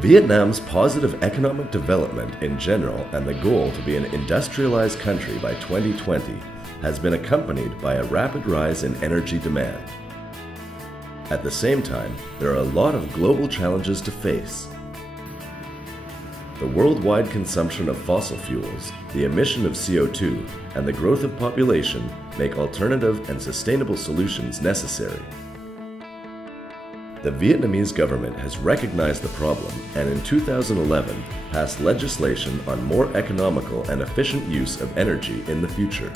Vietnam's positive economic development in general and the goal to be an industrialized country by 2020 has been accompanied by a rapid rise in energy demand. At the same time, there are a lot of global challenges to face. The worldwide consumption of fossil fuels, the emission of CO2, and the growth of population make alternative and sustainable solutions necessary. The Vietnamese government has recognized the problem and in 2011 passed legislation on more economical and efficient use of energy in the future.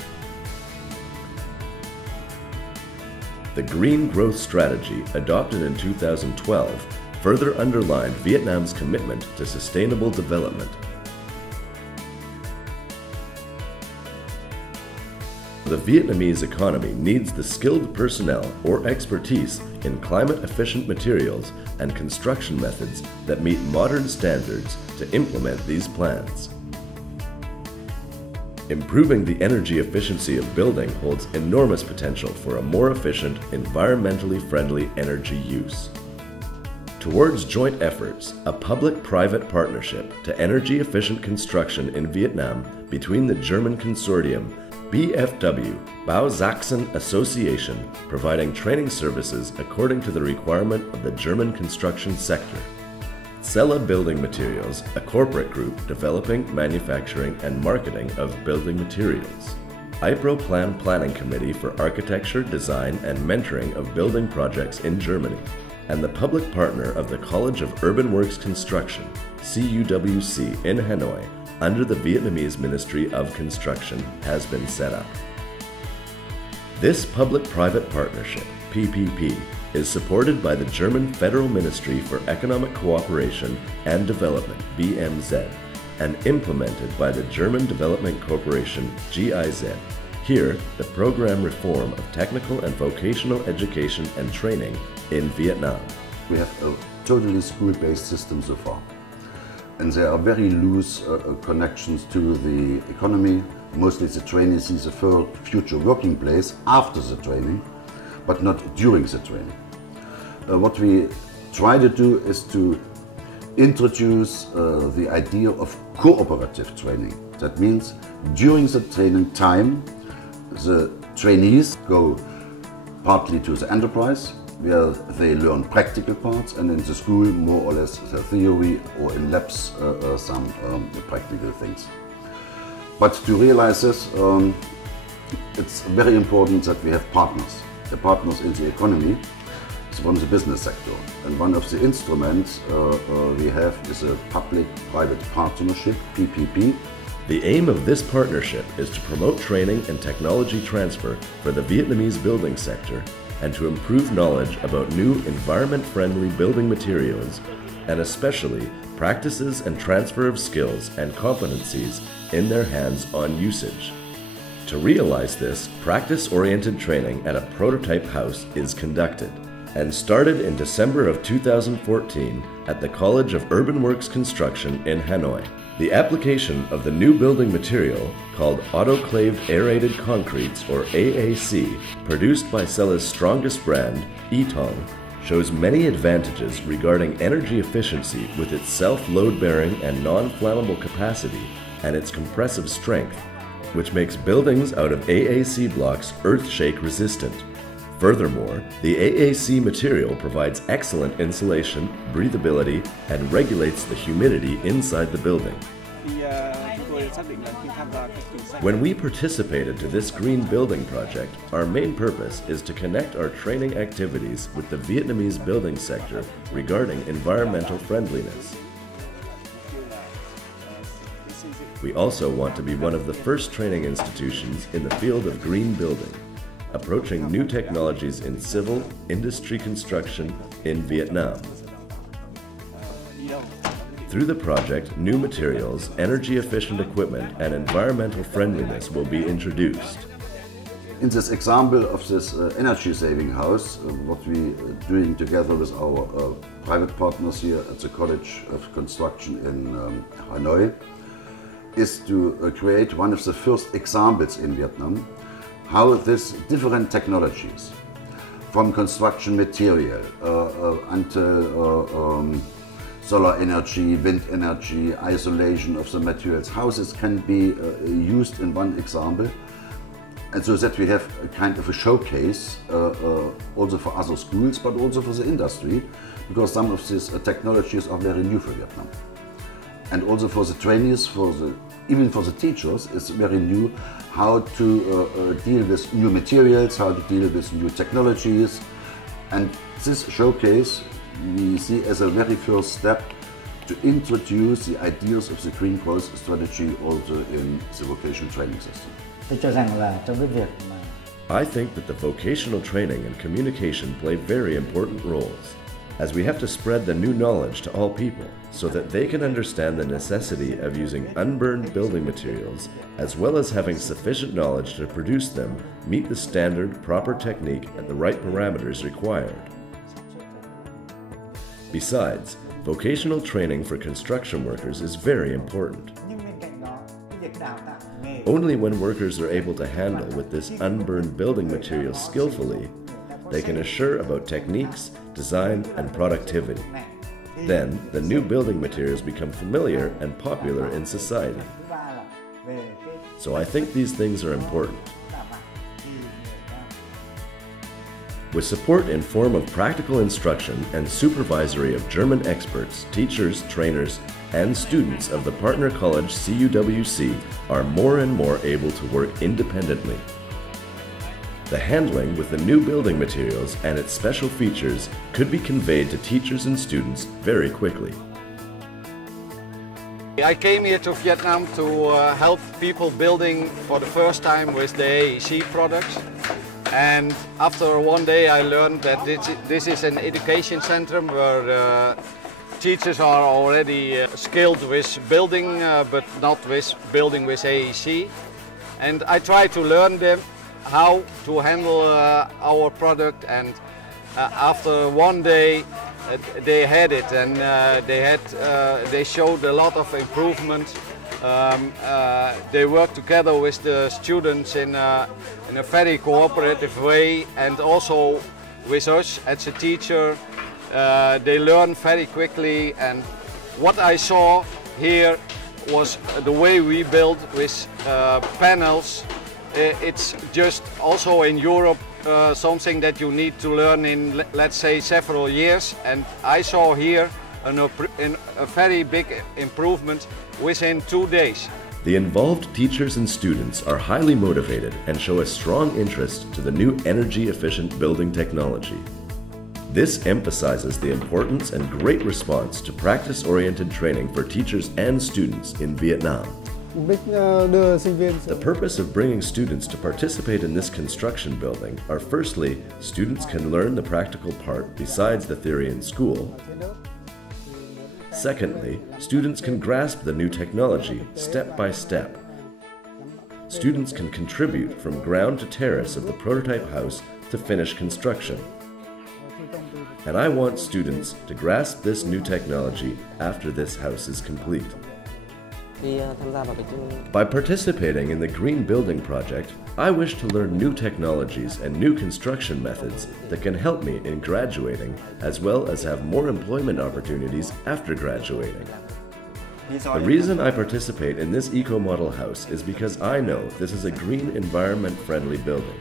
The Green Growth Strategy, adopted in 2012, further underlined Vietnam's commitment to sustainable development. The Vietnamese economy needs the skilled personnel or expertise in climate-efficient materials and construction methods that meet modern standards to implement these plans. Improving the energy efficiency of building holds enormous potential for a more efficient, environmentally friendly energy use. Towards joint efforts, a public-private partnership to energy-efficient construction in Vietnam between the German consortium BFW, Bau Sachsen Association, providing training services according to the requirement of the German construction sector. Xella Building Materials, a corporate group developing, manufacturing, and marketing of building materials. IPRO Plan Planning Committee for Architecture, Design, and Mentoring of Building Projects in Germany. And the public partner of the College of Urban Works Construction, CUWC, in Hanoi, under the Vietnamese Ministry of Construction, has been set up. This public-private partnership, PPP, is supported by the German Federal Ministry for Economic Cooperation and Development, BMZ, and implemented by the German Development Corporation, GIZ. Here, the program reform of technical and vocational education and training in Vietnam. We have a totally school-based system so far. And there are very loose connections to the economy. Mostly the trainee sees a future working place after the training, but not during the training. What we try to do is to introduce the idea of cooperative training. That means during the training time, the trainees go partly to the enterprise, where they learn practical parts, and in the school more or less the theory, or in labs some practical things. But to realize this, it's very important that we have partners. The partners in the economy is from the business sector. And one of the instruments we have is a public-private partnership, PPP. The aim of this partnership is to promote training and technology transfer for the Vietnamese building sector and to improve knowledge about new environment-friendly building materials, and especially practices and transfer of skills and competencies in their hands-on usage. To realize this, practice-oriented training at a prototype house is conducted and started in December of 2014 at the College of Urban Works Construction in Hanoi. The application of the new building material, called autoclaved aerated concretes, or AAC, produced by Xella's strongest brand, Tông, shows many advantages regarding energy efficiency with its self-load-bearing and non-flammable capacity and its compressive strength, which makes buildings out of AAC blocks earth-shake resistant. Furthermore, the AAC material provides excellent insulation, breathability, and regulates the humidity inside the building. When we participated to this green building project, our main purpose is to connect our training activities with the Vietnamese building sector regarding environmental friendliness. We also want to be one of the first training institutions in the field of green building, approaching new technologies in civil industry construction in Vietnam. Through the project, new materials, energy-efficient equipment, and environmental friendliness will be introduced. In this example of this energy-saving house, what we are doing together with our private partners here at the College of Construction in Hanoi, is to create one of the first examples in Vietnam how these different technologies, from construction material until solar energy, wind energy, isolation of the materials, how this can be used in one example. And so that we have a kind of a showcase also for other schools, but also for the industry, because some of these technologies are very new for Vietnam. And also for the trainees, even for the teachers, it's very new how to deal with new materials, how to deal with new technologies. And this showcase we see as a very first step to introduce the ideas of the green growth strategy also in the vocational training system. Tôi cho rằng là trong cái việc mà I think that the vocational training and communication play very important roles, as we have to spread the new knowledge to all people so that they can understand the necessity of using unburned building materials, as well as having sufficient knowledge to produce them meet the standard, proper technique and the right parameters required. Besides, vocational training for construction workers is very important. Only when workers are able to handle with this unburned building material skillfully, they can assure about techniques, design, and productivity. Then, the new building materials become familiar and popular in society. So I think these things are important. With support in form of practical instruction and supervisory of German experts, teachers, trainers, and students of the partner college CUWC are more and more able to work independently. The handling with the new building materials and its special features could be conveyed to teachers and students very quickly. I came here to Vietnam to help people building for the first time with the AEC products. And after one day I learned that this is an education center where teachers are already skilled with building, but not with building with AEC. And I try to learn them how to handle our product, and after one day they had it, and they showed a lot of improvement. They work together with the students in a very cooperative way, and also with us as a teacher. They learn very quickly, and what I saw here was the way we build with panels. It's just also in Europe something that you need to learn in, let's say, several years, and I saw here a very big improvement within 2 days. The involved teachers and students are highly motivated and show a strong interest to the new energy-efficient building technology. This emphasizes the importance and great response to practice-oriented training for teachers and students in Vietnam. The purpose of bringing students to participate in this construction building are, firstly, students can learn the practical part besides the theory in school. Secondly, students can grasp the new technology step by step. Students can contribute from ground to terrace of the prototype house to finish construction. And I want students to grasp this new technology after this house is complete. By participating in the Green Building Project, I wish to learn new technologies and new construction methods that can help me in graduating, as well as have more employment opportunities after graduating. The reason I participate in this eco-model house is because I know this is a green, environment-friendly building,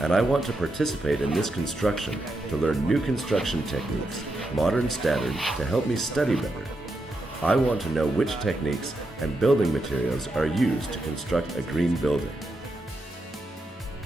and I want to participate in this construction to learn new construction techniques, modern standards to help me study better. I want to know which techniques and building materials are used to construct a green building.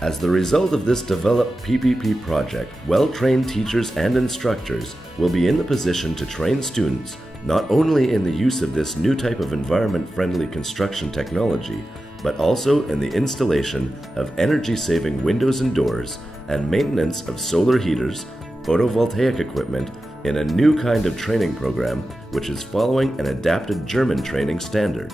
As the result of this developed PPP project, well-trained teachers and instructors will be in the position to train students not only in the use of this new type of environment-friendly construction technology, but also in the installation of energy-saving windows and doors and maintenance of solar heaters, photovoltaic equipment, in a new kind of training program which is following an adapted German training standard.